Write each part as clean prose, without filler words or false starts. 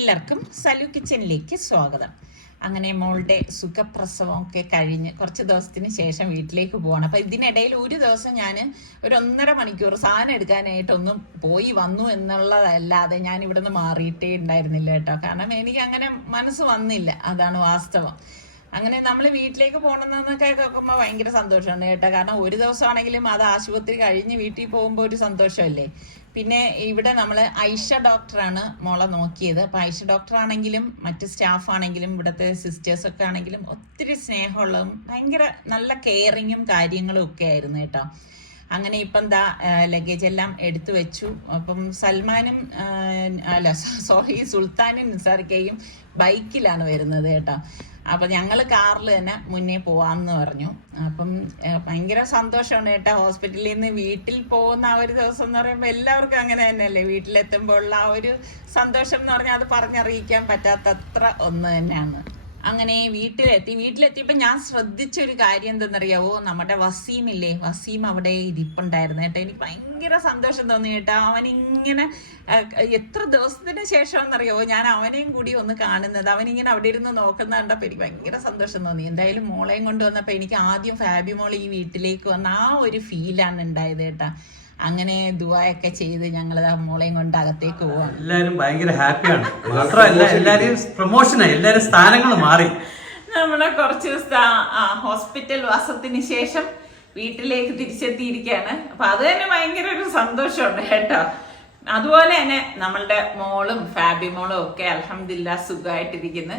എല്ലാവർക്കും സലു കിച്ചണിലേക്ക് സ്വാഗതം. അങ്ങനെ മോളുടെ സുഖപ്രസവമൊക്കെ കഴിഞ്ഞ് കുറച്ച് ദിവസത്തിന് ശേഷം വീട്ടിലേക്ക് പോവാണ്. അപ്പം ഇതിനിടയിൽ ഒരു ദിവസം ഞാൻ ഒരു 1.5 മണിക്കൂർ സാധനം എടുക്കാനായിട്ടൊന്നും പോയി വന്നു എന്നുള്ളതല്ലാതെ ഞാൻ ഇവിടെ നിന്ന് മാറിയിട്ടേ ഉണ്ടായിരുന്നില്ല കേട്ടോ. കാരണം എനിക്ക് അങ്ങനെ മനസ്സ് വന്നില്ല, അതാണ് വാസ്തവം. അങ്ങനെ നമ്മൾ വീട്ടിലേക്ക് പോകണമെന്നൊക്കെ കേൾക്കുമ്പോൾ ഭയങ്കര സന്തോഷമുണ്ട് കേട്ടോ. കാരണം ഒരു ദിവസമാണെങ്കിലും അത് ആശുപത്രി കഴിഞ്ഞ് വീട്ടിൽ പോകുമ്പോൾ ഒരു സന്തോഷമല്ലേ. പിന്നെ ഇവിടെ നമ്മൾ ഐഷ ഡോക്ടറാണ് മോളെ നോക്കിയത്. അപ്പോൾ ഐഷ ഡോക്ടറാണെങ്കിലും മറ്റ് സ്റ്റാഫാണെങ്കിലും ഇവിടുത്തെ സിസ്റ്റേഴ്സൊക്കെ ആണെങ്കിലും ഒത്തിരി സ്നേഹമുള്ളതും ഭയങ്കര നല്ല കെയറിങ്ങും കാര്യങ്ങളും ഒക്കെ ആയിരുന്നു കേട്ടോ. അങ്ങനെ ഇപ്പം എന്താ ലഗേജ് എല്ലാം എടുത്തു വെച്ചു. അപ്പം സുൽത്താനും നിസാർക്കയും ബൈക്കിലാണ് വരുന്നത് കേട്ടോ. അപ്പം ഞങ്ങൾ കാറിൽ തന്നെ മുന്നേ പോവാമെന്ന് പറഞ്ഞു. അപ്പം ഭയങ്കര സന്തോഷമാണ് കേട്ടോ. ഹോസ്പിറ്റലിൽ നിന്ന് വീട്ടിൽ പോകുന്ന ആ ഒരു ദിവസം എന്ന് പറയുമ്പോൾ എല്ലാവർക്കും അങ്ങനെ തന്നെയല്ലേ, വീട്ടിലെത്തുമ്പോൾ ഉള്ള ആ ഒരു സന്തോഷം എന്ന് പറഞ്ഞാൽ അത് പറഞ്ഞറിയിക്കാൻ പറ്റാത്തത്ര ഒന്ന് തന്നെയാണ്. അങ്ങനെ വീട്ടിലെത്തിയപ്പോൾ ഞാൻ ശ്രദ്ധിച്ചൊരു കാര്യം എന്തെന്നറിയാവോ, നമ്മുടെ വസീമില്ലേ, വസീം അവിടെ ഇരിപ്പുണ്ടായിരുന്നു കേട്ടോ. എനിക്ക് ഭയങ്കര സന്തോഷം തോന്നി കേട്ടോ. അവനിങ്ങനെ എത്ര ദിവസത്തിന് ശേഷം എന്നറിയാവോ ഞാൻ അവനെയും കൂടി ഒന്ന് കാണുന്നത്. അവനിങ്ങനെ അവിടെ ഇരുന്ന് നോക്കുന്ന കണ്ടപ്പോൾ എനിക്ക് ഭയങ്കര സന്തോഷം തോന്നി. എന്തായാലും മോളെയും കൊണ്ട് വന്നപ്പോൾ എനിക്ക് ആദ്യം ഫാബി മോൾ ഈ വീട്ടിലേക്ക് വന്ന ആ ഒരു ഫീലാണ് ഉണ്ടായത് കേട്ടോ. അങ്ങനെ ദുആയൊക്കെ ചെയ്ത് ഞങ്ങൾ മോളെയും കൊണ്ട് അകത്തേക്ക് പോവാം. എല്ലാരും ഭയങ്കര ഹാപ്പിയാണ്. മാത്രമല്ല എല്ലാരും പ്രൊമോഷനായി, എല്ലാരും സ്ഥാനങ്ങൾ മാറി. നമ്മളെ കുറച്ച് ദിവസത്തെ ഹോസ്പിറ്റൽ വാസത്തിന് ശേഷം വീട്ടിലേക്ക് തിരിച്ചെത്തിയിരിക്കുകയാണ്. അപ്പൊ അത് തന്നെ ഭയങ്കര ഒരു സന്തോഷമുണ്ട് കേട്ടോ. അതുപോലെ തന്നെ നമ്മളുടെ മോളും ഫാബി മോളും ഒക്കെ അൽഹംദുലില്ലാഹ് സുഖമായിട്ടിരിക്കുന്നു.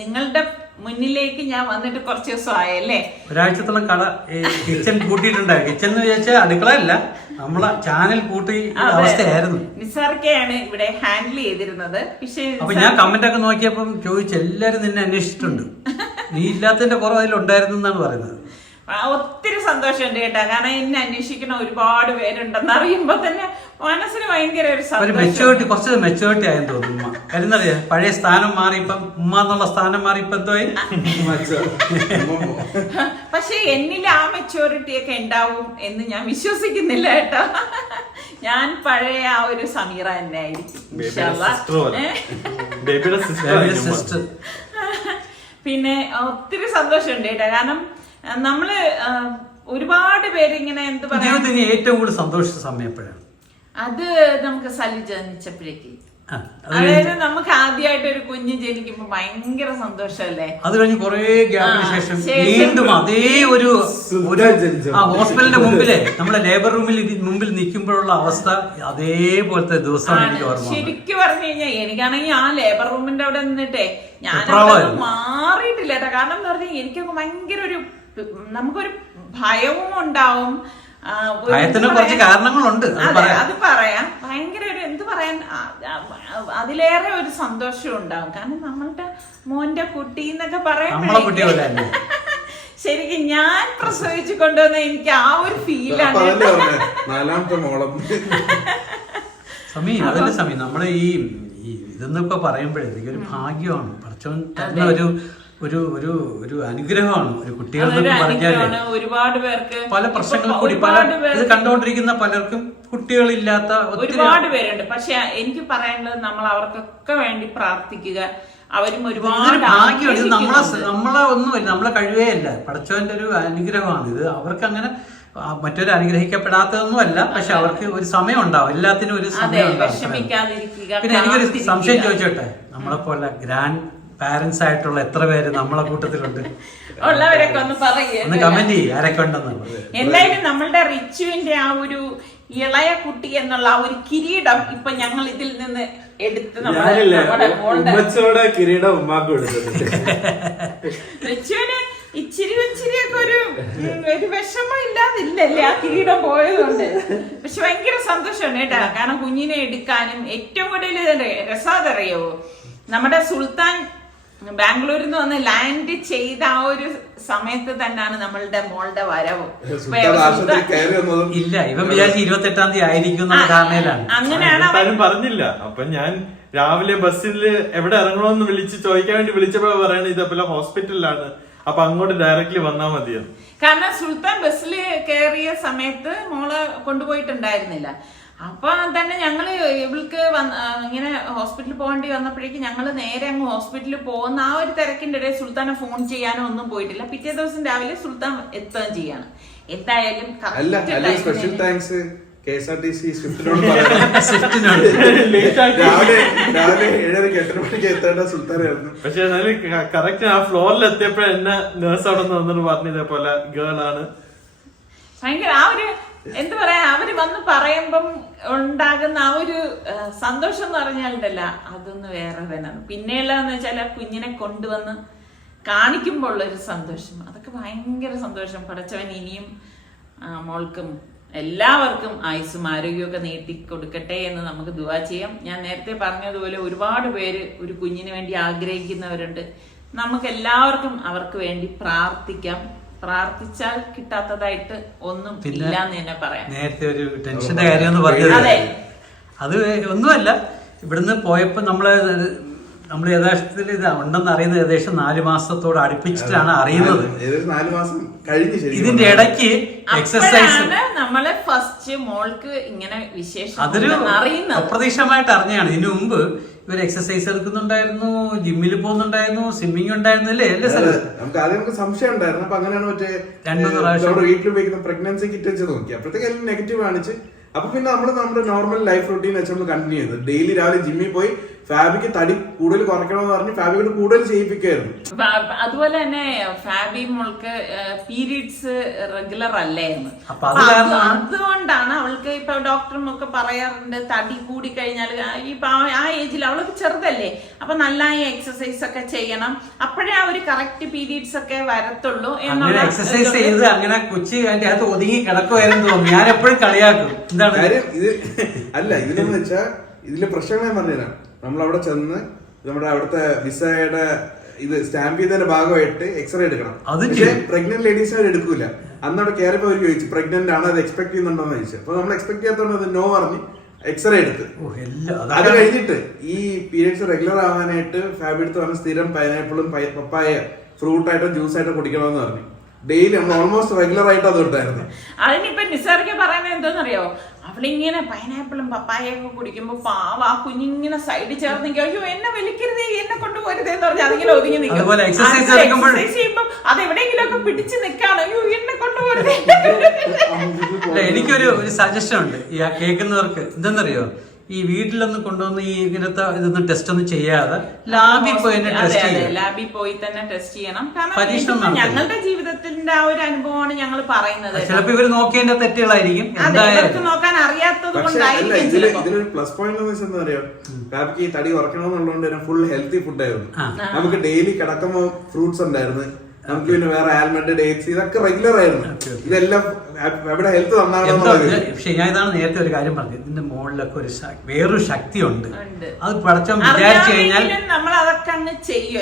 നിങ്ങളുടെ മുന്നിലേക്ക് ഞാൻ വന്നിട്ട് കുറച്ച് ദിവസം ആയല്ലേ, ഒരാഴ്ചത്തോളം കട കിച്ചൺ കൂട്ടിയിട്ടുണ്ടായി. കിച്ചൺ എന്ന് വിചാരിച്ചാൽ അടുക്കളയല്ല, നമ്മളെ ചാനൽ കൂട്ടി അവസ്ഥയായിരുന്നു. നിസാർക്കയാണ് ഇവിടെ ഹാൻഡിൽ ചെയ്തിരുന്നത്. പക്ഷേ അപ്പൊ ഞാൻ കമന്റ് ഒക്കെ നോക്കിയപ്പം ചോദിച്ചു, എല്ലാരും നിന്നെ അന്വേഷിച്ചിട്ടുണ്ട്, നീ ഇല്ലാത്തതിന്റെ കുറവ് അതിലുണ്ടായിരുന്നു എന്നാണ് പറയുന്നത്. ഒത്തിരി സന്തോഷമുണ്ട് കേട്ടോ. കാരണം എന്നെ അന്വേഷിക്കുന്ന ഒരുപാട് പേരുണ്ടെന്ന് അറിയുമ്പോ തന്നെ മനസ്സിന് ഭയങ്കര ഒരു മെച്ചൂരിറ്റി, കുറച്ച് മെച്ചൂരിറ്റി ആയെന്ന് തോന്നുന്നു. കരുന്നറിയാ, പഴയ സ്ഥാനം മാറി ഇപ്പം ഉമ്മ എന്നുള്ള സ്ഥാനം മാറി ഇപ്പൊ എന്തോയി. പക്ഷെ എന്നിൽ ആ മെച്ചൂരിറ്റി ഒക്കെ ഉണ്ടാവും എന്ന് ഞാൻ വിശ്വസിക്കുന്നില്ല കേട്ടോ. ഞാൻ പഴയ ആ ഒരു സമീറ തന്നെ ആയിരിക്കും. പിന്നെ ഒത്തിരി സന്തോഷമുണ്ട് കേട്ടോ. കാരണം നമ്മള് ഒരുപാട് പേരിങ്ങനെ എന്ത് പറയാ, ഏറ്റവും കൂടുതൽ സന്തോഷിച്ച സമയം എപ്പോഴാണ്? അത് നമുക്ക് സലി ജനിച്ചപ്പോഴേക്ക്, അതായത് നമുക്ക് ആദ്യമായിട്ട് ഒരു കുഞ്ഞ് ജനിക്കുമ്പോ ഭയങ്കര സന്തോഷല്ലേ. അത് കഴിഞ്ഞ് കുറെ ഗ്യാപ്പിന് ശേഷം വീണ്ടും അതേ ഒരു ഹോസ്പിറ്റലിന്റെ മുമ്പിലെ നമ്മളെ ലേബർ റൂമിൽ മുമ്പിൽ നിൽക്കുമ്പോഴുള്ള അവസ്ഥ അതേപോലത്തെ ദിവസമാണ് എനിക്ക് ഓർമ്മ. ശരിക്കും പറഞ്ഞു കഴിഞ്ഞാൽ എനിക്കാണെങ്കിൽ ആ ലേബർ റൂമിന്റെ അവിടെ നിന്നിട്ടേ ഞാൻ മാറിയിട്ടില്ല കേട്ടോ. കാരണം എന്ന് പറഞ്ഞാൽ എനിക്കൊക്കെ ഭയങ്കര ഒരു, നമുക്കൊരു ഭയവും ഉണ്ടാവും. ഭയത്തിന് കുറച്ച് കാരണങ്ങളുണ്ട്, അത് പറയാം. ഭയങ്കര ഒരു എന്ത് പറയാൻ, അതിലേറെ ഒരു സന്തോഷം ഉണ്ടാവും. കാരണം നമ്മളുടെ മോന്റെ കുട്ടി എന്നൊക്കെ പറയാൻ ശരിക്കും ഞാൻ പ്രസവിച്ചു കൊണ്ടുവന്ന എനിക്ക് ആ ഒരു ഫീലാണ്. അതല്ലേ സമയം നമ്മളെ ഈ ഇതെന്നൊക്കെ പറയുമ്പോഴത്തേക്ക് ഒരു ഭാഗ്യമാണ്, പഠിച്ചവൻ തന്നെ ഒരു ഒരു ഒരു അനുഗ്രഹമാണ്. ഒരു കുട്ടികളെന്നൊക്കെ പറഞ്ഞാല് ഒരുപാട് പേർക്ക് പല പ്രശ്നങ്ങൾ കൂടി ഇത് കണ്ടുകൊണ്ടിരിക്കുന്ന പലർക്കും കുട്ടികളില്ലാത്ത ഒരുപാട് പേരുണ്ട്. പക്ഷെ എനിക്ക് പറയാനുള്ളത് നമ്മൾ അവർക്കൊക്കെ വേണ്ടി പ്രാർത്ഥിക്കുക. അവരും ഒരുപാട് ഭാഗ്യമാണ്. ഇത് നമ്മളെ ഒന്നുമില്ല, നമ്മളെ കഴിവേ അല്ല, പഠിച്ചവന്റെ ഒരു അനുഗ്രഹമാണ് ഇത്. അവർക്ക് അങ്ങനെ മറ്റൊരു അനുഗ്രഹിക്കപ്പെടാത്തതൊന്നും അല്ല, പക്ഷെ അവർക്ക് ഒരു സമയം ഉണ്ടാവും, എല്ലാത്തിനും ഒരു സമയം ഉണ്ടാവും. പിന്നെ എനിക്കൊരു സംശയം ചോദിച്ചോട്ടെ, നമ്മളെ പോലെ ഗ്രാൻഡ് പാരന്റ്സ് ആയിട്ടുള്ള എത്ര പേര് നമ്മളെ കൂട്ടത്തിലുണ്ട്? ഉള്ളവരൊക്കെ ഒന്ന് പറയേ, ഒന്ന് കമന്റ് ചെയ്യ് ആരൊക്കെ ഉണ്ടെന്നുള്ളത്. എന്തായാലും നമ്മളുടെ റിച്ചുവിന്റെ ആ ഒരു ഇളയ കുട്ടി എന്നുള്ള ആ ഒരു കിരീടം ഇപ്പൊ ഞങ്ങൾ ഇതിൽ നിന്ന് എടുത്ത് കിരീടം ഉമ്മാക്ക് കൊടുത്തിട്ടുണ്ട്. റിച്ചുവിന് ഇച്ചിരിയൊക്കെ ഒരു വിഷമം ഇല്ലാതില്ലല്ലേ ആ കിരീടം പോയതുകൊണ്ട്. പക്ഷെ ഭയങ്കര സന്തോഷമാണ് കേട്ടാ. കാരണം കുഞ്ഞിനെ എടുക്കാനും ഏറ്റവും കൂടുതൽ രസാതറിയോ, നമ്മുടെ സുൽത്താൻ ബാംഗ്ലൂരിൽ നിന്ന് വന്ന് ലാൻഡ് ചെയ്ത ആ ഒരു സമയത്ത് തന്നെയാണ് നമ്മളുടെ മോളുടെ വരവ്. ഇല്ല, ഇവൻ വിചാരിച്ച് 28-ാം തീയതി ആയിരിക്കും അങ്ങനെയാണ് പറഞ്ഞില്ല. അപ്പൊ ഞാൻ രാവിലെ ബസ്സിൽ എവിടെ ഇറങ്ങണമെന്ന് ചോദിക്കാൻ വേണ്ടി വിളിച്ചപ്പോ പറയണത് ഇതേപോലെ ഹോസ്പിറ്റലിലാണ്, അപ്പൊ അങ്ങോട്ട് ഡയറക്റ്റ്ലി വന്നാ മതിയോ. കാരണം സുൽത്താൻ ബസ്സിൽ കയറിയ സമയത്ത് മോളെ കൊണ്ടുപോയിട്ടുണ്ടായിരുന്നില്ല. അപ്പൊ തന്നെ ഞങ്ങള് ഇവൾക്ക് ഇങ്ങനെ ഹോസ്പിറ്റലിൽ പോകേണ്ടി വന്നപ്പോഴേക്കും ഞങ്ങള് നേരെ അങ്ങ് ഹോസ്പിറ്റലിൽ പോകുന്ന ആ ഒരു തിരക്കിന്റെ ഇടയിൽ സുൽത്താനെ ഫോൺ ചെയ്യാനോ ഒന്നും പോയിട്ടില്ല. പിറ്റേ ദിവസം രാവിലെ സുൽത്താൻ എത്തുകയും ചെയ്യാണ്. എന്തായാലും സ്പെഷ്യൽ താങ്ക്സ് KSRTC സ്വിഫ്റ്റിനോട് രാവിലെ 7:30 എത്തേണ്ട സുൽത്താനായിരുന്നു. പക്ഷെ കറക്റ്റ് ആ ഫ്ലോറിൽ എത്തിയപ്പോ എന്നെ നേഴ്സ് അവിടെ നിന്ന് വന്നിട്ട് പറഞ്ഞു ഇതേപോലെ ഗേൾ ആണ്. ഭയങ്കര ആ ഒരു എന്താ പറയാ, അവര് വന്ന് പറയുമ്പം ഉണ്ടാകുന്ന ആ ഒരു സന്തോഷം എന്ന് പറഞ്ഞാലുണ്ടല്ല, അതൊന്ന് വേറെ തന്നെയാണ്. പിന്നെയുള്ളതെന്ന് വെച്ചാൽ ആ കുഞ്ഞിനെ കൊണ്ടുവന്ന് കാണിക്കുമ്പോൾ ഉള്ളൊരു സന്തോഷം, അതൊക്കെ ഭയങ്കര സന്തോഷം. പടച്ചവൻ ഇനിയും മോൾക്കും എല്ലാവർക്കും ആയുസ്സും ആരോഗ്യമൊക്കെ നീട്ടി കൊടുക്കട്ടെ എന്ന് നമുക്ക് ദുആ ചെയ്യാം. ഞാൻ നേരത്തെ പറഞ്ഞതുപോലെ ഒരുപാട് പേര് ഒരു കുഞ്ഞിന് വേണ്ടി ആഗ്രഹിക്കുന്നവരുണ്ട്. നമുക്ക് എല്ലാവർക്കും അവർക്ക് വേണ്ടി പ്രാർത്ഥിക്കാം. പ്രാർത്ഥിച്ചാൽ കിട്ടാത്തതായിട്ട് ഒന്നും ഇല്ലാന്ന് തന്നെ പറയാം. നേരത്തെ ഒരു ടെൻഷന്റെ കാര്യം പറഞ്ഞത് അത് ഒന്നുമല്ല. ഇവിടുന്ന് പോയപ്പോ നമ്മൾ യഥാർത്ഥത്തിൽ ഇത് ഉണ്ടെന്ന് അറിയുന്നത് ഏകദേശം 4 മാസത്തോട് അടുപ്പിച്ചിട്ടാണ് അറിയുന്നത്. 4 മാസം കഴിഞ്ഞ് ഇതിന്റെ ഇടയ്ക്ക് എക്സസൈസ് നമ്മളെ ഫസ്റ്റ് മോൾക്ക് ഇങ്ങനെ വിശേഷം അതൊരു അപ്രതീക്ഷിതമായിട്ട് അറിഞ്ഞാണ്. ഇതിനു മുമ്പ് ഇവർ എക്സസൈസ് എടുക്കുന്നുണ്ടായിരുന്നു, ജിമ്മിൽ പോകുന്നുണ്ടായിരുന്നു, സ്വിമ്മിങ് ഉണ്ടായിരുന്നില്ലേ എല്ലാ സ്ഥലവും. നമുക്ക് ആദ്യം സംശയം ഉണ്ടായിരുന്നു. അപ്പൊ അങ്ങനെയാണ് മറ്റേ 2-3 പ്രാവശ്യം വീട്ടിൽ ഉപയോഗിക്കുന്ന പ്രഗ്നൻസി കിറ്റ് വെച്ച് നോക്കി. അപ്പോഴത്തേക്ക് എല്ലാം നെഗറ്റീവ് കാണിച്ച്. അപ്പൊ പിന്നെ നമ്മുടെ നോർമൽ ലൈഫ് റൂട്ടീൻ വെച്ച് നമ്മൾ കണ്ടിന്യൂ ചെയ്തു. ഡെയിലി രാവിലെ ജിമ്മിൽ പോയി ഫാബിക്ക് തടി കൂടുതൽ കുറയ്ക്കണമെന്ന് പറഞ്ഞ് ഫാബിയോട് കൂടുതൽ ചെയ്യിപ്പിക്കായിരുന്നു. അതുപോലെ തന്നെ ഫാബി മോൾക്ക് പീരീഡ്സ് റെഗുലർ അല്ലായിരുന്നു. അതുകൊണ്ടാണ് അവൾക്ക് ഇപ്പൊ ഡോക്ടറും ഒക്കെ പറയാറുണ്ട്, തടി കൂടി കഴിഞ്ഞാൽ ഇപ്പൊ ആ ഏജിൽ അവൾക്ക് ചെറുതല്ലേ, അപ്പൊ നല്ല എക്സസൈസ് ഒക്കെ ചെയ്യണം, അപ്പോഴേ ആ ഒരു കറക്റ്റ് പീരീഡ്സ് ഒക്കെ വരത്തുള്ളൂ എന്നുള്ള എക്സസൈസ് ചെയ്ത് അങ്ങനെ കൊച്ചി അതിന്റെ അകത്ത് ഒതുങ്ങി കിടക്കുമായിരുന്നു തോന്നുന്നു. ഞാൻ എപ്പോഴും കളിയാക്കും. എന്താണ് കാര്യം ഇത് അല്ല, ഇതിലെന്ന് വെച്ചാൽ ഇതിലെ പ്രശ്നങ്ങൾ ഞാൻ പറഞ്ഞുതരാം. നമ്മൾ അവിടെ ചെന്ന് നമ്മുടെ അവിടുത്തെ വിസയുടെ ഇത് സ്റ്റാമ്പ് ചെയ്തതിന്റെ ഭാഗമായിട്ട് എക്സ്റേ എടുക്കണം. പക്ഷേ പ്രഗ്നന്റ് ലേഡീസ് അവർ എടുക്കൂല. അന്ന് അവിടെ കയറിയപ്പോൾ അവർ ചോദിച്ചു പ്രഗ്നന്റ് ആണ്, അത് എക്സ്പെക്ട് ചെയ്യുന്നുണ്ടോന്ന് ചോദിച്ചു. അപ്പൊ നമ്മൾ എക്സ്പെക്ട് ചെയ്യാത്തോണ്ട് അത് നോ പറഞ്ഞ് എക്സ്റേ എടുത്ത്. അത് കഴിഞ്ഞിട്ട് ഈ പീരിയഡ്സ് റെഗുലർ ആവാനായിട്ട് ഫാബി എടുത്ത് പറഞ്ഞ സ്ഥിരം പൈനാപ്പിളും പപ്പായ ഫ്രൂട്ട് ആയിട്ടോ ജ്യൂസ് ആയിട്ടോ കുടിക്കണമെന്ന് പറഞ്ഞു. ഡെയിലി നമ്മൾ ഓൾമോസ്റ്റ് റെഗുലർ ആയിട്ട് അത് ഉണ്ടായിരുന്നു. അതിനിപ്പോ നിസാർക്ക് പറയുന്നത് എന്തോന്നറിയോ, അവളിങ്ങനെ പൈനാപ്പിളും പപ്പായൊക്കെ കുടിക്കുമ്പോ പാവ ആ കുഞ്ഞിങ്ങനെ സൈഡിൽ ചേർന്ന് അയ്യോ എന്നെ വലിക്കരുതേ, എന്നെ കൊണ്ടുപോരുതേ എന്ന് പറഞ്ഞാൽ അതിങ്ങനെ ഒതുങ്ങി നിൽക്കും. എക്സസൈസ് ചെയ്യുമ്പോ അത് എവിടെയെങ്കിലും ഒക്കെ പിടിച്ച് നിൽക്കാണ്, അയ്യോ എന്നെ കൊണ്ടുപോരുതേ. എനിക്കൊരു സജഷൻ ഉണ്ട് ഈ കേൾക്കുന്നവർക്ക്. എന്തെന്നറിയോ, ഈ വീട്ടിലൊന്നും കൊണ്ടുവന്ന് ഈ ഇങ്ങനത്തെ ഇതൊന്നും ടെസ്റ്റ് ഒന്നും ചെയ്യാതെ ലാബിൽ പോയി ലാബിൽ പോയി തന്നെ ടെസ്റ്റ് ചെയ്യണം. കാരണം ഞങ്ങളുടെ ജീവിതത്തിന്റെ ആ ഒരു അനുഭവമാണ് ഞങ്ങൾ പറയുന്നത്. ചിലപ്പോ ഇവര് നോക്കിയതിന്റെ തെറ്റുകളായിരിക്കും, നോക്കാൻ അറിയാത്തത് ഇതിലൊരു പ്ലസ് പോയിന്റ് എന്താ പറയാ, ഫാബിക്ക് ഈ തടി കുറയ്ക്കണമെന്നുള്ളതുകൊണ്ട് ഫുൾ ഹെൽത്തി ഫുഡ് ആയിരുന്നു. നമുക്ക് ഡെയിലി കിടക്കുമ്പോ ഫ്രൂട്ട്സ് ഉണ്ടായിരുന്നു, നമുക്ക് പിന്നെ വേറെ ആൽമണ്ട് ഡേറ്റ്സ് ഇതൊക്കെ റെഗുലർ ആയിരുന്നു. ഇതെല്ലാം എവിടെ ഹെൽത്ത് നന്നാവുന്നത്. പക്ഷെ ഞാൻ ഇതാണ് നേരത്തെ ഒരു കാര്യം പറഞ്ഞത്, ഇതിന്റെ മുകളിലൊക്കെ ഒരു വേറൊരു ശക്തിയുണ്ട്. അത് പഠിച്ചാൽ വിചാരിച്ചു കഴിഞ്ഞാൽ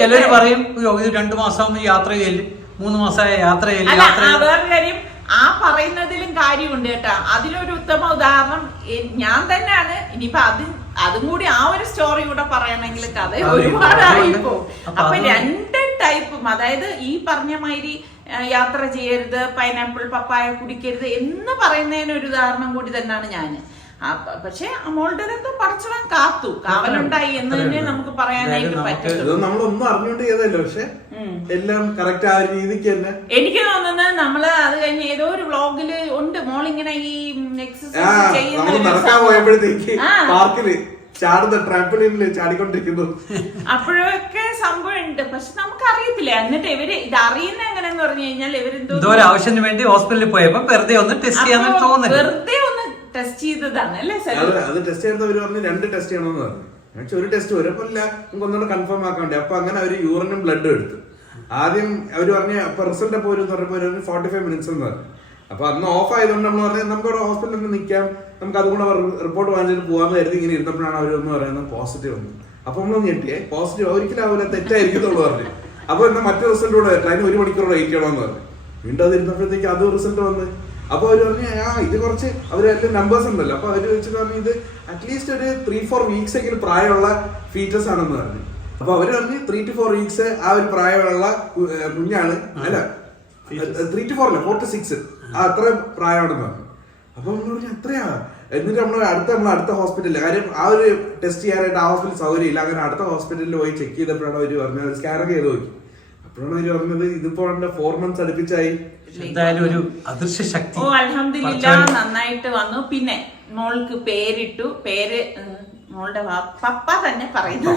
ചിലര് പറയും ഇത് 2 മാസം യാത്ര ചെയ്യല്, 3 മാസമായ യാത്ര ചെയ്യല്. വേറൊരു കാര്യം ആ പറയുന്നതിലും കാര്യമുണ്ട് കേട്ടാ. അതിലൊരു ഉത്തമ ഉദാഹരണം ഞാൻ തന്നെയാണ്. ഇനിയിപ്പൊ അതും കൂടി ആ ഒരു സ്റ്റോറി കൂടെ പറയണമെങ്കിൽ കഥ ഒരുപാടായിപ്പോ. അപ്പൊ 2 ടൈപ്പും, അതായത് ഈ പറഞ്ഞ മാതിരി യാത്ര ചെയ്യരുത്, പൈനാപ്പിൾ പപ്പായ കുടിക്കരുത് എന്ന് പറയുന്നതിന് ഒരു ഉദാഹരണം കൂടി തന്നെയാണ് ഞാന്. പക്ഷെ മോളുടെ എന്തോ പടച്ചവൻ കാത്തു, കാവലുണ്ടായി എന്ന് തന്നെ നമുക്ക് പറയാനായിട്ട് പറ്റും. നമ്മളൊന്നും അറിഞ്ഞോണ്ട് ചെയ്തല്ലോ, പക്ഷെ എല്ലാം കറക്റ്റ് ആ രീതിക്ക് തന്നെ. എനിക്ക് തോന്നുന്നത് നമ്മള് അത് കഴിഞ്ഞ് ഏതോ ഒരു വ്ളോഗില് ഉണ്ട് മോളിങ്ങനെ ഈ എക്സസൈസ് നടക്കാൻ പോയപ്പോഴത്തേക്ക് പാർക്കില് ചാടുന്ന ട്രാംപോളിനില് ചാടിക്കൊണ്ടിരിക്കുന്നു. അപ്പോഴൊക്കെ സംഭവം ഉണ്ട്, പക്ഷെ നമുക്ക് അറിയത്തില്ല. എന്നിട്ട് ഇവര് ഇത് അറിയുന്ന എങ്ങനെയെന്ന് പറഞ്ഞു കഴിഞ്ഞാൽ ഇവരെന്തോ ആവശ്യത്തിന് വേണ്ടി ഹോസ്പിറ്റലിൽ പോയപ്പോ വെറുതെ ഒന്ന് ടെസ്റ്റ് ചെയ്യാൻ തോന്നുന്നു. വെറുതെ ഒന്ന് ടെസ്റ്റ് ചെയ്തതാണ് അല്ലേ? അത് ടെസ്റ്റ് ചെയ്തവര് പറഞ്ഞു 2 ടെസ്റ്റ് ചെയ്യണമെന്ന് പറഞ്ഞു. ഒരു ടെസ്റ്റ് ഒരേപോലെ നമുക്ക് ഒന്നുകൂടെ കൺഫേം ആക്കാൻ വേണ്ടി. അപ്പൊ അങ്ങനെ അവര് യൂറിനും ബ്ലഡും എടുത്തു. ആദ്യം അവര് പറഞ്ഞ അപ്പൊ റിസൾട്ട് അപ്പൊ ഒരു 45 മിനിറ്റ്സ് എന്ന് പറഞ്ഞു. അപ്പൊ അന്ന് ഓഫ് ആയതുകൊണ്ട് നമ്മൾ പറഞ്ഞാൽ നമുക്ക് അവിടെ ഹോസ്പിറ്റലിൽ നിൽക്കാം, നമുക്ക് അതുകൊണ്ട് റിപ്പോർട്ട് വാങ്ങിച്ചിട്ട് പോകാമെന്ന് കരുതി ഇങ്ങനെ ഇരുന്നപ്പോഴാണ് അവരൊന്ന് പറയുന്നത് പോസിറ്റീവ് വന്നു. അപ്പൊ നമ്മളൊന്ന് ഞെട്ടിയേ, പോസിറ്റീവ് ഒരിക്കലും ആവില്ല, തെറ്റായിരിക്കുന്നുള്ളൂ പറഞ്ഞു. അപ്പൊ എന്നാ മറ്റേ റിസൾട്ട് കൂടെ അതിന് 1 മണിക്കൂർ വെയിറ്റ് ചെയ്യണമെന്ന് പറഞ്ഞു. വീണ്ടും അത് ഇരുന്നപ്പോഴത്തേക്ക് അത് റിസൾട്ട് വന്ന്. അപ്പൊ അവര് പറഞ്ഞു ഇത് കുറച്ച് അവരെല്ലാം നമ്പേഴ്സ് ഉണ്ടല്ലോ. അപ്പൊ അവര് വെച്ചിട്ട് പറഞ്ഞു ഇത് അറ്റ്ലീസ്റ്റ് ഒരു 3-4 വീക്സ് എങ്കിലും പ്രായമുള്ള ഫീറ്റസ് ആണെന്ന് പറഞ്ഞു. അപ്പൊ അവര് പറഞ്ഞു 3 to 4 വീക്സ് ആ ഒരു പ്രായമുള്ള കുഞ്ഞാണ്. അല്ല 3 to 4 അല്ല 4 to 6 അത്ര പ്രായമാണെന്ന് പറഞ്ഞു. അപ്പൊ നമ്മൾ പറഞ്ഞു എത്രയാ, എന്നിട്ട് നമ്മൾ അടുത്ത ഹോസ്പിറ്റലിൽ, കാര്യം ആ ഒരു ടെസ്റ്റ് ചെയ്യാനായിട്ട് ആ ഹോസ്പിറ്റൽ സൗകര്യം ഇല്ല, അങ്ങനെ അടുത്ത ഹോസ്പിറ്റലിൽ പോയി ചെക്ക് ചെയ്തപ്പോഴാണ് അവര് പറഞ്ഞത്, സ്കാനൊക്കെ ചെയ്ത് നോക്കി, അപ്പോഴാണ് അവര് പറഞ്ഞത് ഇതിപ്പോ 4 months അടുപ്പിച്ചായി. എന്തായാലും ഒരു അദൃശ്യ ശക്തി. ഓ അൽഹംദുലില്ലാഹ് നന്നായിട്ട് വന്നു. പിന്നെ മോൾക്ക് പേരിട്ടു. പേര് മോളുടെ പപ്പ തന്നെ പറയുന്നു.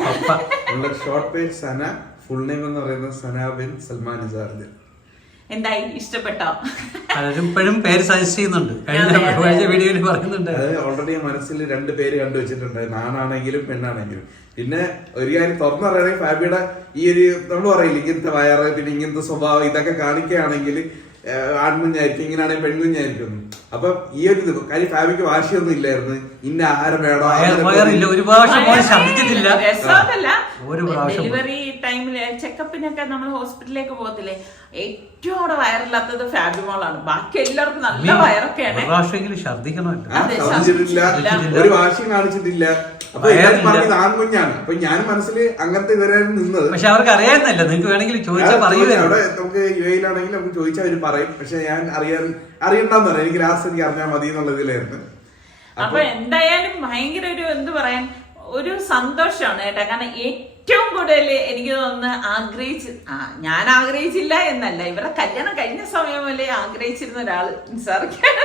ഷോർട്ട് പേര് സന, ഫുൾ നെയിം എന്ന് പറയുന്നത് സന ബിൻ സൽമാൻ ഇസാർജ്. എന്തായി, ഇഷ്ടപ്പെട്ടോ? പലരും ഇപ്പോഴും പേര് സജസ്റ്റ് ചെയ്യുന്നുണ്ട്, കഴിഞ്ഞ വീഡിയോയിൽ പറയുന്നുണ്ട്. അത് ഓൾറെഡി മനസ്സിൽ 2 പേര് കണ്ടുവച്ചിട്ടുണ്ട്, ആണാണെങ്കിലും പെണ്ണാണെങ്കിലും. പിന്നെ ഒരു കാര്യം തുറന്നു പറയുകയാണെങ്കിൽ ഫാബിയുടെ ഈ ഒരു നമ്മൾ പറയില്ല ഇങ്ങനത്തെ വയറ്, പിന്നെ ഇങ്ങനത്തെ സ്വഭാവം ഇതൊക്കെ കാണിക്കുകയാണെങ്കിൽ ആൺകുഞ്ഞായിരിക്കും, ഇങ്ങനെയാണെങ്കിൽ പെൺകുഞ്ഞായിരിക്കും. അപ്പൊ ഈ ഒരു ഇത് കാര്യം ഫാബിക്ക് വാശിയൊന്നും ഇല്ലായിരുന്നു, ഇന്ന ആഹാരം വേണോ, ഡെലിവറി ടൈമില് ചെക്കപ്പിനൊക്കെ നമ്മൾ ഹോസ്പിറ്റലിലേക്ക് പോകത്തില്ലേ, ഏറ്റവും അവിടെ വയറില്ലാത്തത് ഫാബി മോളാണ്. ബാക്കി എല്ലാവർക്കും നല്ല വയറൊക്കെയാണ്. ഒരു വാശിയും കാണിച്ചിട്ടില്ല. അപ്പൊ പറഞ്ഞത് ആൺകുഞ്ഞാണ്. അപ്പൊ ഞാൻ മനസ്സിൽ അങ്ങനത്തെ ഇവരാണ് നിന്നത്. പക്ഷെ അവർക്ക് അറിയാവുന്നില്ല, നിങ്ങൾക്ക് വേണമെങ്കിൽ ചോദിച്ചാൽ അവിടെ നമുക്ക് യുഎയിലാണെങ്കിൽ നമുക്ക് ചോദിച്ചാൽ അവര് പറയും. പക്ഷെ ഞാൻ അറിയണ്ടെന്ന് പറയാം, എനിക്ക് ലാസ്റ്റ് എനിക്ക് അറിഞ്ഞാൽ മതി എന്നുള്ളതിലായിരുന്നു. അപ്പൊ എന്തായാലും ഭയങ്കര ഒരു എന്ത് പറയാൻ ഒരു സന്തോഷമാണ് കേട്ടോ. കാരണം ഏറ്റവും കൂടുതൽ എനിക്ക് തോന്നുന്നു ഞാൻ ആഗ്രഹിച്ചില്ല എന്നല്ല, ഇവരുടെ കല്യാണം കഴിഞ്ഞ സമയം പോലെ ആഗ്രഹിച്ചിരുന്ന ഒരാള് നിസാർക്കാണ്.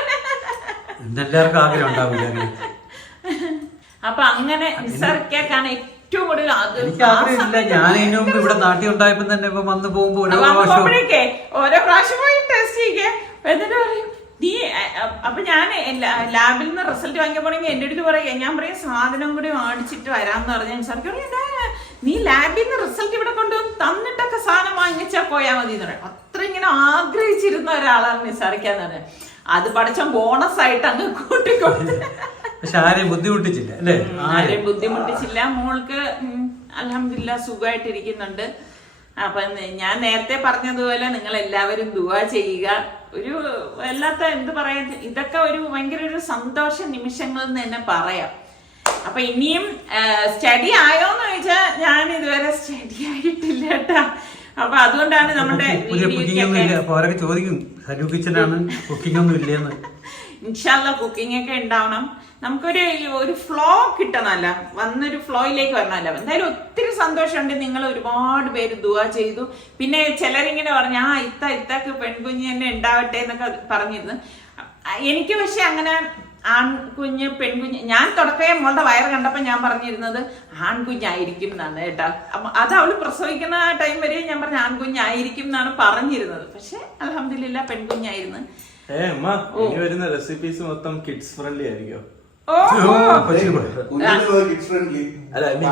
എല്ലാവർക്കും ആഗ്രഹം ഉണ്ടാവില്ല. അപ്പൊ അങ്ങനെ നിസാർക്കാണ് ഏറ്റവും കൂടുതൽ ഞാൻ ഇതിനു മുമ്പ് ഇവിടെ നാട്ടിൽ ഉണ്ടായപ്പോ തന്നെ വന്നു പോകുമ്പോ ഓരോ പ്രാവശ്യം പോയി ടെസ്റ്റ് ചെയ്യേ, എന്നിട്ട് പറയും നീ. അപ്പൊ ഞാൻ ലാബിൽ നിന്ന് റിസൾട്ട് വാങ്ങിയപ്പോണെങ്കിൽ എന്റെ അടുത്ത് പറയാ, ഞാൻ പറയും സാധനം കൂടി മേടിച്ചിട്ട് വരാന്ന് പറഞ്ഞ സാർക്ക് നീ ലാബിൽ നിന്ന് റിസൾട്ട് ഇവിടെ കൊണ്ടുവന്ന് തന്നിട്ടൊക്കെ സാധനം വാങ്ങിച്ചാ പോയാൽ മതി എന്ന് പറയാം. അത്ര ഇങ്ങനെ ആഗ്രഹിച്ചിരുന്ന ഒരാളാണ് നിസാറിക്കാന്ന് പറഞ്ഞത്. അത് പഠിച്ച ബോണസ് ആയിട്ട് അങ്ങ് കൂട്ടിക്കൊടുത്ത്. പക്ഷെ ആരെയും ബുദ്ധിമുട്ടിച്ചില്ല അല്ലേ? ആരെയും ബുദ്ധിമുട്ടിച്ചില്ല. മോൾക്ക് അൽഹംദുലില്ലാഹ് സുഖമായിട്ടിരിക്കുന്നുണ്ട്. അപ്പൊ ഞാൻ നേരത്തെ പറഞ്ഞതുപോലെ നിങ്ങൾ എല്ലാവരും ദുആ ചെയ്യുക. ഒരു വല്ലാത്ത എന്ത് പറയാ, ഇതൊക്കെ ഒരു ഭയങ്കര ഒരു സന്തോഷ നിമിഷങ്ങൾ എന്ന് തന്നെ പറയാം. അപ്പൊ ഇനിയും സ്റ്റഡി ആയോന്ന് ചോദിച്ചാൽ ഞാൻ ഇതുവരെ സ്റ്റഡി ആയിട്ടില്ല കേട്ടാ. അപ്പൊ അതുകൊണ്ടാണ് നമ്മുടെ ചോദിക്കും കുക്കിംഗ് ഒന്നും ഇല്ലെന്ന്. ഇൻഷാല്ലാ കുക്കിംഗ് ഒക്കെ ഉണ്ടാവണം. നമുക്കൊരു ഫ്ലോ കിട്ടണമല്ല, വന്നൊരു ഫ്ലോയിലേക്ക് വരണമല്ല. എന്തായാലും ഒത്തിരി സന്തോഷമുണ്ട്. നിങ്ങൾ ഒരുപാട് പേര് ദുആ ചെയ്തു. പിന്നെ ചിലരിങ്ങനെ പറഞ്ഞു ഇത്തക്ക് പെൺകുഞ്ഞ് തന്നെ ഉണ്ടാവട്ടെ എന്നൊക്കെ പറഞ്ഞിരുന്നു. എനിക്ക് പക്ഷെ അങ്ങനെ ആൺകുഞ്ഞ് പെൺകുഞ്ഞ്, ഞാൻ തുടക്കമേ മോളുടെ വയറ് കണ്ടപ്പോ ഞാൻ പറഞ്ഞിരുന്നത് ആൺകുഞ്ഞായിരിക്കും എന്നാണ് കേട്ടാ. അത് അവള് പ്രസവിക്കുന്ന ടൈം വരെ ഞാൻ പറഞ്ഞ ആൺകുഞ്ഞായിരിക്കും എന്നാണ് പറഞ്ഞിരുന്നത്. പക്ഷെ അൽഹംദുലില്ലാഹ് പെൺകുഞ്ഞായിരുന്നു. വരുന്ന റെസിപ്പീസ് മൊത്തം കിഡ്സ് ഫ്രണ്ട്ലി ആയിരിക്കും.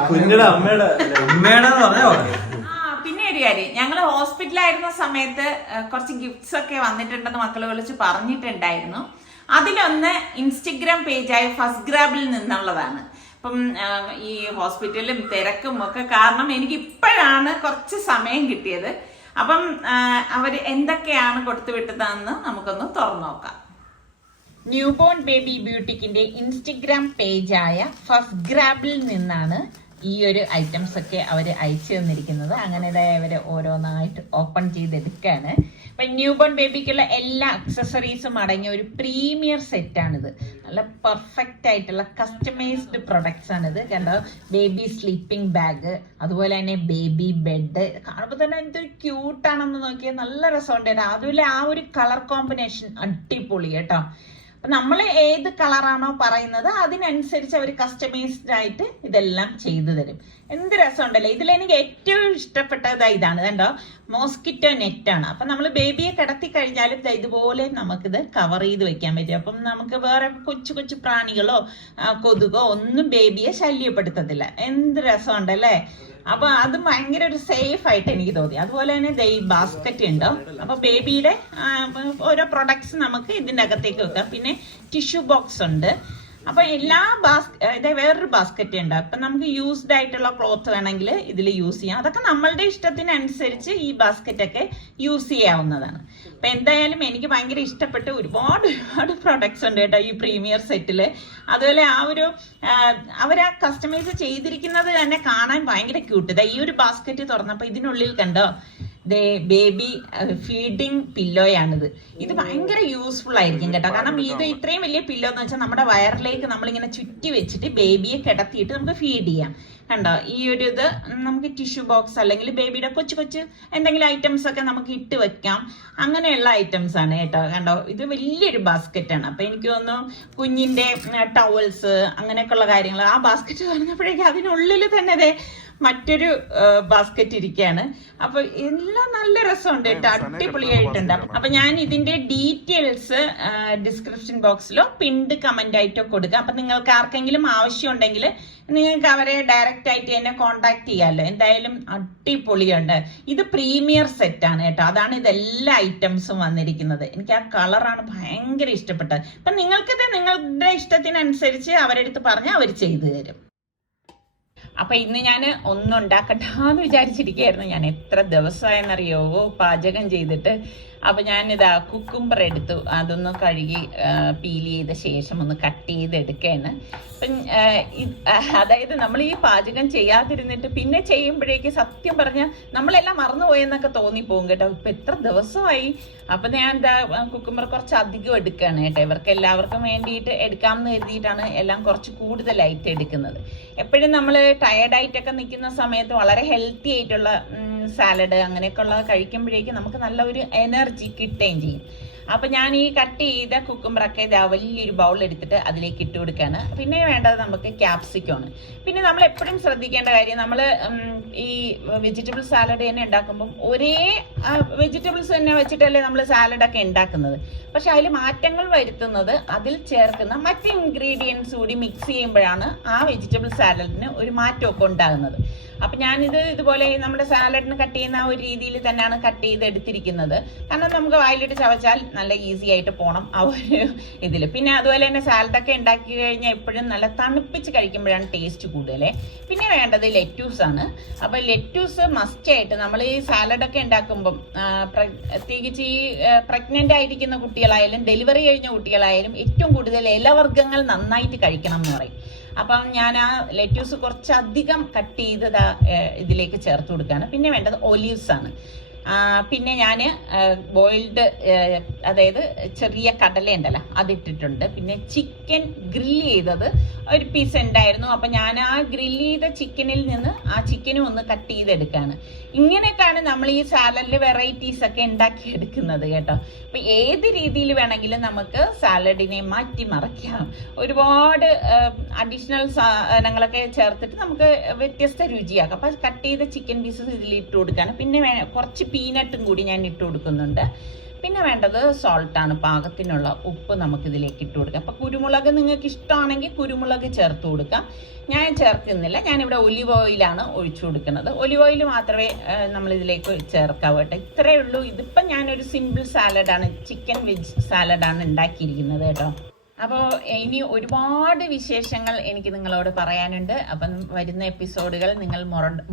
കുഞ്ഞിയുടെ അമ്മയുടെ പിന്നെ ഒരു കാര്യം, ഞങ്ങള് ഹോസ്പിറ്റലായിരുന്ന സമയത്ത് കുറച്ച് ഗിഫ്റ്റ്സ് ഒക്കെ വന്നിട്ടുണ്ടെന്ന് മക്കളെ വിളിച്ച് പറഞ്ഞിട്ടുണ്ടായിരുന്നു. അതിലൊന്ന് ഇൻസ്റ്റഗ്രാം പേജായ ഫസ്റ്റ് ഗ്രാബിൽ നിന്നുള്ളതാണ്. അപ്പം ഈ ഹോസ്പിറ്റലും തിരക്കും ഒക്കെ കാരണം എനിക്ക് ഇപ്പോഴാണ് കുറച്ച് സമയം കിട്ടിയത്. അപ്പം അവര് എന്തൊക്കെയാണ് കൊടുത്തു വിട്ടതെന്ന് നമുക്കൊന്ന് തുറന്നു നോക്കാം. ന്യൂബോൺ ബേബി ബ്യൂട്ടിക്കിന്റെ ഇൻസ്റ്റഗ്രാം പേജായ ഫസ്റ്റ് ഗ്രാബിൽ നിന്നാണ് ഈ ഒരു ഐറ്റംസ് ഒക്കെ അവർ അയച്ചു തന്നിരിക്കുന്നത്. അങ്ങനെ അവര് ഓരോന്നായിട്ട് ഓപ്പൺ ചെയ്തെടുക്കാണ്. അപ്പൊ ന്യൂബോൺ ബേബിക്കുള്ള എല്ലാ അക്സസറീസും അടങ്ങിയ ഒരു പ്രീമിയർ സെറ്റാണിത്. നല്ല പെർഫെക്റ്റ് ആയിട്ടുള്ള കസ്റ്റമൈസ്ഡ് പ്രൊഡക്ട്സ് ആണിത്. കണ്ടോ, ബേബി സ്ലീപ്പിംഗ് ബാഗ്, അതുപോലെ തന്നെ ബേബി ബെഡ്. കാണുമ്പോൾ തന്നെ എന്തൊരു ക്യൂട്ടാണെന്ന് നോക്കിയാൽ നല്ല രസമുണ്ട്. അതുപോലെ ആ ഒരു കളർ കോമ്പിനേഷൻ അടിപൊളി കേട്ടോ. അപ്പൊ നമ്മൾ ഏത് കളറാണോ പറയുന്നത് അതിനനുസരിച്ച് അവർ കസ്റ്റമൈസ്ഡ് ആയിട്ട് ഇതെല്ലാം ചെയ്തു തരും. എന്ത് രസമുണ്ടല്ലോ. ഇതിലെനിക്ക് ഏറ്റവും ഇഷ്ടപ്പെട്ടത് ഇതാണ്. കണ്ടോ, മോസ്കിറ്റോ നെറ്റ് ആണ്. അപ്പൊ നമ്മൾ ബേബിയെ കിടത്തി കഴിഞ്ഞാലും ഇതുപോലെ നമുക്കിത് കവർ ചെയ്ത് വെക്കാൻ പറ്റും. അപ്പം നമുക്ക് വേറെ കൊച്ചു കൊച്ചു പ്രാണികളോ കൊതുകോ ഒന്നും ബേബിയെ ശല്യപ്പെടുത്തത്തില്ല. എന്ത് രസമുണ്ടല്ലേ. അപ്പൊ അത് ഭയങ്കര ഒരു സേഫ് ആയിട്ട് എനിക്ക് തോന്നി. അതുപോലെ തന്നെ ഈ ബാസ്ക്കറ്റ് ഉണ്ടോ, അപ്പൊ ബേബിയുടെ ഓരോ പ്രൊഡക്ട്സ് നമുക്ക് ഇതിന്റെ അകത്തേക്ക് വെക്കാം. പിന്നെ ടിഷ്യൂ ബോക്സ് ഉണ്ട്. അപ്പൊ എല്ലാ വേറൊരു ബാസ്ക്കറ്റ് ഉണ്ട്. അപ്പൊ നമുക്ക് യൂസ്ഡ് ആയിട്ടുള്ള ക്ലോത്ത് വേണമെങ്കിൽ ഇതിൽ യൂസ് ചെയ്യാം. അതൊക്കെ നമ്മളുടെ ഇഷ്ടത്തിനനുസരിച്ച് ഈ ബാസ്ക്കറ്റ് ഒക്കെ യൂസ് ചെയ്യാവുന്നതാണ്. അപ്പൊ എന്തായാലും എനിക്ക് ഭയങ്കര ഇഷ്ടപ്പെട്ട് ഒരുപാട് പ്രൊഡക്ട്സ് ഉണ്ട് കേട്ടോ ഈ പ്രീമിയർ സെറ്റില്. അതുപോലെ അവരാ കസ്റ്റമൈസ് ചെയ്തിരിക്കുന്നത് തന്നെ കാണാൻ ഭയങ്കര ക്യൂട്ട്. ഈ ഒരു ബാസ്ക്കറ്റ് തുറന്നപ്പോ ഇതിനുള്ളിൽ കണ്ടോ ബേബി ഫീഡിങ് പില്ലോയാണിത്. ഇത് ഭയങ്കര യൂസ്ഫുൾ ആയിരിക്കും കേട്ടോ. കാരണം ഇത് ഇത്രയും വലിയ പില്ലോ എന്ന് വെച്ചാൽ നമ്മുടെ വയറിലേക്ക് നമ്മളിങ്ങനെ ചുറ്റി വെച്ചിട്ട് ബേബിയെ കിടത്തിയിട്ട് നമുക്ക് ഫീഡ് ചെയ്യാം. കണ്ടോ, ഈ ഒരു ഇത് നമുക്ക് ടിഷ്യൂ ബോക്സ് അല്ലെങ്കിൽ ബേബിയുടെ കൊച്ചു കൊച്ചു എന്തെങ്കിലും ഐറ്റംസ് ഒക്കെ നമുക്ക് ഇട്ട് വെക്കാം. അങ്ങനെയുള്ള ഐറ്റംസ് ആണ് കേട്ടോ. കണ്ടോ, ഇത് വലിയൊരു ബാസ്ക്കറ്റാണ്. അപ്പൊ എനിക്ക് തോന്നുന്നു കുഞ്ഞിന്റെ ടവൽസ് അങ്ങനെയൊക്കെയുള്ള കാര്യങ്ങൾ ആ ബാസ്ക്കറ്റ് പറഞ്ഞപ്പോഴേക്കും അതിനുള്ളിൽ തന്നെ അതെ മറ്റൊരു ബാസ്ക്കറ്റ് ഇരിക്കുകയാണ്. അപ്പൊ എല്ലാം നല്ല രസമുണ്ട് കേട്ടോ, അടിപൊളിയായിട്ടുണ്ട്. അപ്പൊ ഞാൻ ഇതിന്റെ ഡീറ്റെയിൽസ് ഡിസ്ക്രിപ്ഷൻ ബോക്സിലോ പിൻഡ് കമന്റ് ആയിട്ടോ കൊടുക്കാം. അപ്പൊ നിങ്ങൾക്ക് ആർക്കെങ്കിലും ആവശ്യമുണ്ടെങ്കിൽ നിങ്ങൾക്ക് അവരെ ഡയറക്റ്റ് ആയിട്ട് എന്നെ കോണ്ടാക്ട് ചെയ്യാമല്ലോ. എന്തായാലും അടിപൊളിയുണ്ട്. ഇത് പ്രീമിയർ സെറ്റ് ആണ് കേട്ടോ. അതാണ് ഇതെല്ലാ ഐറ്റംസും വന്നിരിക്കുന്നത്. എനിക്ക് ആ കളറാണ് ഭയങ്കര ഇഷ്ടപ്പെട്ടത്. അപ്പൊ നിങ്ങൾക്കിത് നിങ്ങളുടെ ഇഷ്ടത്തിനനുസരിച്ച് അവരുടെ അടുത്ത് പറഞ്ഞാൽ അവർ ചെയ്തു തരും. അപ്പൊ ഇന്ന് ഞാൻ ഒന്നും ഉണ്ടാക്കണ്ടെന്ന് വിചാരിച്ചിരിക്കുകയായിരുന്നു. ഞാൻ എത്ര ദിവസമായെന്നറിയോ പാചകം ചെയ്തിട്ട്. അപ്പൊ ഞാനിതാ കുക്കുംബർ എടുത്തു, അതൊന്ന് കഴുകി പീൽ ചെയ്ത ശേഷം ഒന്ന് കട്ട് ചെയ്തെടുക്കുകയാണ്. അപ്പം അതായത് നമ്മൾ ഈ പാചകം ചെയ്യാതിരുന്നിട്ട് പിന്നെ ചെയ്യുമ്പോഴേക്ക് സത്യം പറഞ്ഞാൽ നമ്മളെല്ലാം മറന്നുപോയെന്നൊക്കെ തോന്നിപ്പോകും കേട്ടോ. ഇപ്പൊ എത്ര ദിവസമായി. അപ്പൊ ഞാൻ എന്താ കുക്കുംബർ കുറച്ച് അധികം എടുക്കുകയാണ് കേട്ടോ. ഇവർക്ക് എല്ലാവർക്കും വേണ്ടിയിട്ട് എടുക്കാമെന്ന് കരുതിയിട്ടാണ് എല്ലാം കുറച്ച് കൂടുതലായിട്ട് എടുക്കുന്നത്. എപ്പോഴും നമ്മൾ ടയർഡായിട്ടൊക്കെ നിൽക്കുന്ന സമയത്ത് വളരെ ഹെൽത്തി ആയിട്ടുള്ള സാലഡ് അങ്ങനെയൊക്കെ ഉള്ളത് കഴിക്കുമ്പോഴേക്കും നമുക്ക് നല്ല ഒരു എനർജി കിട്ടുകയും ചെയ്യും. അപ്പൊ ഞാൻ ഈ കട്ട് ചെയ്ത കുക്കുംബറൊക്കെ ഇതാ വലിയൊരു ബൗൾ എടുത്തിട്ട് അതിലേക്ക് ഇട്ട് കൊടുക്കുകയാണ്. പിന്നെ വേണ്ടത് നമുക്ക് ക്യാപ്സിക്കമാണ്. പിന്നെ നമ്മൾ എപ്പോഴും ശ്രദ്ധിക്കേണ്ട കാര്യം, നമ്മൾ ഈ വെജിറ്റബിൾ സാലഡ് തന്നെ ഉണ്ടാക്കുമ്പം ഒരേ വെജിറ്റബിൾസ് തന്നെ വെച്ചിട്ടല്ലേ നമ്മൾ സാലഡൊക്കെ ഉണ്ടാക്കുന്നത്. പക്ഷെ അതിൽ മാറ്റങ്ങൾ വരുത്തുന്നത് അതിൽ ചേർക്കുന്ന മറ്റ് ഇൻഗ്രീഡിയൻസ് കൂടി മിക്സ് ചെയ്യുമ്പോഴാണ് ആ വെജിറ്റബിൾ സാലഡിന് ഒരു മാറ്റമൊക്കെ ഉണ്ടാകുന്നത്. അപ്പൊ ഞാനിത് ഇതുപോലെ നമ്മുടെ സാലഡിന് കട്ട് ചെയ്യുന്ന ആ ഒരു രീതിയിൽ തന്നെയാണ് കട്ട് ചെയ്ത് എടുത്തിരിക്കുന്നത്. കാരണം നമുക്ക് വായിലിട്ട് ചവച്ചാൽ നല്ല ഈസി ആയിട്ട് പോകണം ആ ഒരു ഇതിൽ. പിന്നെ അതുപോലെ തന്നെ സാലഡൊക്കെ ഉണ്ടാക്കി കഴിഞ്ഞാൽ എപ്പോഴും നല്ല തണുപ്പിച്ച് കഴിക്കുമ്പോഴാണ് ടേസ്റ്റ് കൂടുതലേ. പിന്നെ വേണ്ടത് ലെറ്റ്യൂസ് ആണ്. അപ്പൊ ലെറ്റ്യൂസ് മസ്റ്റ് ആയിട്ട് നമ്മൾ ഈ സാലഡൊക്കെ ഉണ്ടാക്കുമ്പം പ്രത്യേകിച്ച് ഈ പ്രഗ്നന്റ് ആയിരിക്കുന്ന കുട്ടികളായാലും ഡെലിവറി കഴിഞ്ഞ കുട്ടികളായാലും ഏറ്റവും കൂടുതൽ ഇലവർഗ്ഗങ്ങൾ നന്നായിട്ട് കഴിക്കണം എന്ന് പറയും. അപ്പം ഞാൻ ആ ലെറ്റ്യൂസ് കുറച്ചധികം കട്ട് ചെയ്ത് ഇതിലേക്ക് ചേർത്ത് കൊടുക്കുകയാണ്. പിന്നെ വേണ്ടത് ഒലീവ്സ് ആണ്. പിന്നെ ഞാൻ ബോയിൽഡ് അതായത് ചെറിയ കടല ഉണ്ടല്ലോ അതിട്ടിട്ടുണ്ട്. പിന്നെ ചിക്കൻ ഗ്രില്ല് ചെയ്തത് ഒരു പീസ് ഉണ്ടായിരുന്നു. അപ്പൊ ഞാൻ ആ ഗ്രില്ല് ചെയ്ത ചിക്കനിൽ നിന്ന് ആ ചിക്കനും ഒന്ന് കട്ട് ചെയ്തെടുക്കുകയാണ്. ഇങ്ങനെയൊക്കെയാണ് നമ്മൾ ഈ സാലഡിൽ വെറൈറ്റീസ് ഒക്കെ ഉണ്ടാക്കി എടുക്കുന്നത് കേട്ടോ. അപ്പൊ ഏത് രീതിയിൽ വേണമെങ്കിലും നമുക്ക് സാലഡിനെ മാറ്റി മറിക്കാം. ഒരുപാട് അഡീഷണൽ സാധനങ്ങളൊക്കെ ചേർത്തിട്ട് നമുക്ക് വ്യത്യസ്ത രുചിയാക്കാം. അപ്പൊ കട്ട് ചെയ്ത ചിക്കൻ പീസസ് ഇതിലിട്ട് കൊടുക്കുകയാണ്. പിന്നെ കുറച്ച് പീനട്ടും കൂടി ഞാൻ ഇട്ട് കൊടുക്കുന്നുണ്ട്. പിന്നെ വേണ്ടത് സോൾട്ടാണ്, പാകത്തിനുള്ള ഉപ്പ് നമുക്കിതിലേക്ക് ഇട്ട് കൊടുക്കാം. അപ്പം കുരുമുളക് നിങ്ങൾക്ക് ഇഷ്ടമാണെങ്കിൽ കുരുമുളക് ചേർത്ത് കൊടുക്കാം. ഞാൻ ചേർക്കുന്നില്ല, ഞാനിവിടെ ഒലിവ് ഓയിലാണ് ഒഴിച്ചു കൊടുക്കുന്നത്. ഒലിവ് ഓയിൽ മാത്രമേ നമ്മളിതിലേക്ക് ചേർക്കാവൂ കേട്ടോ. ഇത്രയേ ഉള്ളൂ. ഇതിപ്പം ഞാനൊരു സിമ്പിൾ സാലഡാണ്, ചിക്കൻ വെജ് സാലഡാണ് ഉണ്ടാക്കിയിരിക്കുന്നത് കേട്ടോ. അപ്പോൾ ഇനി ഒരുപാട് വിശേഷങ്ങൾ എനിക്ക് നിങ്ങളോട് പറയാനുണ്ട്. അപ്പം വരുന്ന എപ്പിസോഡുകൾ നിങ്ങൾ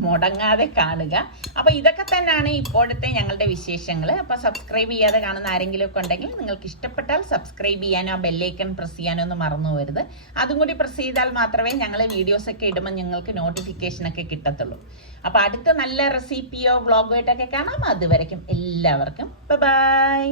മുടങ്ങാതെ കാണുക. അപ്പോൾ ഇതൊക്കെ തന്നെയാണ് ഇപ്പോഴത്തെ ഞങ്ങളുടെ വിശേഷങ്ങൾ. അപ്പോൾ സബ്സ്ക്രൈബ് ചെയ്യാതെ കാണുന്ന ആരെങ്കിലും ഒക്കെ ഉണ്ടെങ്കിൽ നിങ്ങൾക്ക് ഇഷ്ടപ്പെട്ടാൽ സബ്സ്ക്രൈബ് ചെയ്യാനോ ആ ബെല്ലൈക്കൺ പ്രസ് ചെയ്യാനോ ഒന്നും മറന്നു പോകരുത്. അതും കൂടി പ്രസ് ചെയ്താൽ മാത്രമേ ഞങ്ങൾ വീഡിയോസൊക്കെ ഇടുമ്പോൾ നിങ്ങൾക്ക് നോട്ടിഫിക്കേഷനൊക്കെ കിട്ടത്തുള്ളൂ. അപ്പോൾ അടുത്ത നല്ല റെസിപ്പിയോ വ്ളോഗോ ആയിട്ടൊക്കെ കാണാം. അതുവരയ്ക്കും എല്ലാവർക്കും ബൈ.